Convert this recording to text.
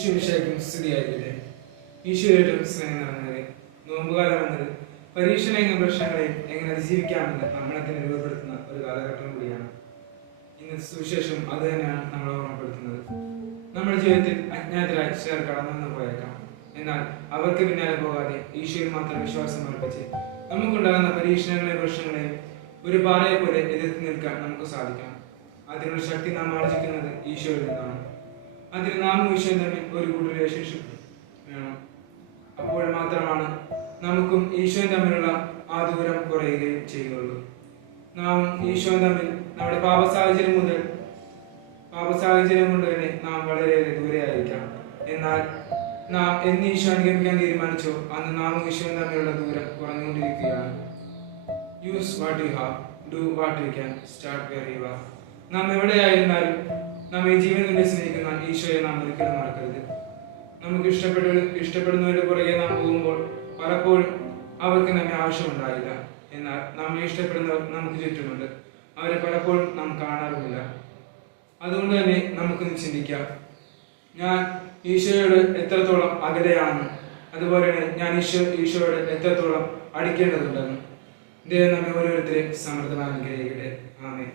ഈശോയ്ക്കും സ്തുതിയായിരിക്കട്ടെ. ഈശോയുടെ സ്നേഹം നിറഞ്ഞവരെ, നോമ്പുകാലം എന്നത് പരീക്ഷണയും പ്രശ്നങ്ങളെയും എങ്ങനെ അതിജീവിക്കാമെന്ന് നമ്മളെ തന്നെ രൂപപ്പെടുത്തുന്ന ഒരു കാലഘട്ടം കൂടിയാണ്. ഇന്നത്തെ സുവിശേഷം അത് തന്നെയാണ് നമ്മളെ ഓർമ്മപ്പെടുത്തുന്നത്. നമ്മുടെ ജീവിതത്തിൽ അജ്ഞാതരായി ചിലർ കടന്നു പോയേക്കാം. എന്നാൽ അവർക്ക് പിന്നാലെ പോകാതെ ഈശോയിൽ മാത്രം വിശ്വാസം അർപ്പിച്ച് നമുക്കുണ്ടാകുന്ന പരീക്ഷണങ്ങളെയും പ്രശ്നങ്ങളെയും ഒരു പാറയെ പോലെ എതിർത്ത് നിൽക്കാൻ നമുക്ക് സാധിക്കാം. അതിനുള്ള ശക്തി നാം ആർജിക്കുന്നത് ഈശോയിൽ നിന്നാണ്. അതിന് നാം ഈശോയും തമ്മിൽ ഒരു കൂട്ട റിലേഷൻഷിപ്പ് വേണം. അപ്പോൾ മാത്രമാണ് നമുക്കും ഈശോയും തമ്മിലുള്ള ആ ദൂരം കുറയുകയും ചെയ്യുള്ളൂ. നാം ഈശോയും തമ്മിൽ നമ്മുടെ പാപ സാഹചര്യം കൊണ്ട് തന്നെ നാം വളരെയേറെ ദൂരെയായിരിക്കാം. എന്നാൽ നാം എന്ന് ഈശോ അനുഗമിക്കാൻ തീരുമാനിച്ചോ അന്ന് നാമും ഈശോയും തമ്മിലുള്ള ദൂരം കുറഞ്ഞുകൊണ്ടിരിക്കുകയാണ്. Use what you have, do what you can, start where you are. നാം എവിടെയായിരുന്നാലും നമ്മെ ജീവൻ കൊണ്ട് സ്നേഹിക്കുന്ന ഈശോയെ നാം ഒരിക്കലും മറക്കരുത്. നമുക്ക് ഇഷ്ടപ്പെടുന്നവരുടെ പുറകെ നാം പോകുമ്പോൾ പലപ്പോഴും അവർക്ക് നമ്മെ ആവശ്യമുണ്ടായില്ല. എന്നാൽ നമ്മെ ഇഷ്ടപ്പെടുന്നവർ നമുക്ക് ചുറ്റുമുണ്ട്. അവരെ പലപ്പോഴും നാം കാണാറുമില്ല. അതുകൊണ്ട് തന്നെ നമുക്കൊന്ന് ചിന്തിക്കാം, ഞാൻ ഈശോയോട് എത്രത്തോളം അകലെയാണെന്നും അതുപോലെ തന്നെ ഞാൻ ഈശോയോട് എത്രത്തോളം അടുക്കേണ്ടതുണ്ടെന്നും. ദൈവം നമ്മെ ഓരോരുത്തരെയും സമൃദ്ധമായി അനുഗ്രഹിക്കട്ടെ. ആമേൻ.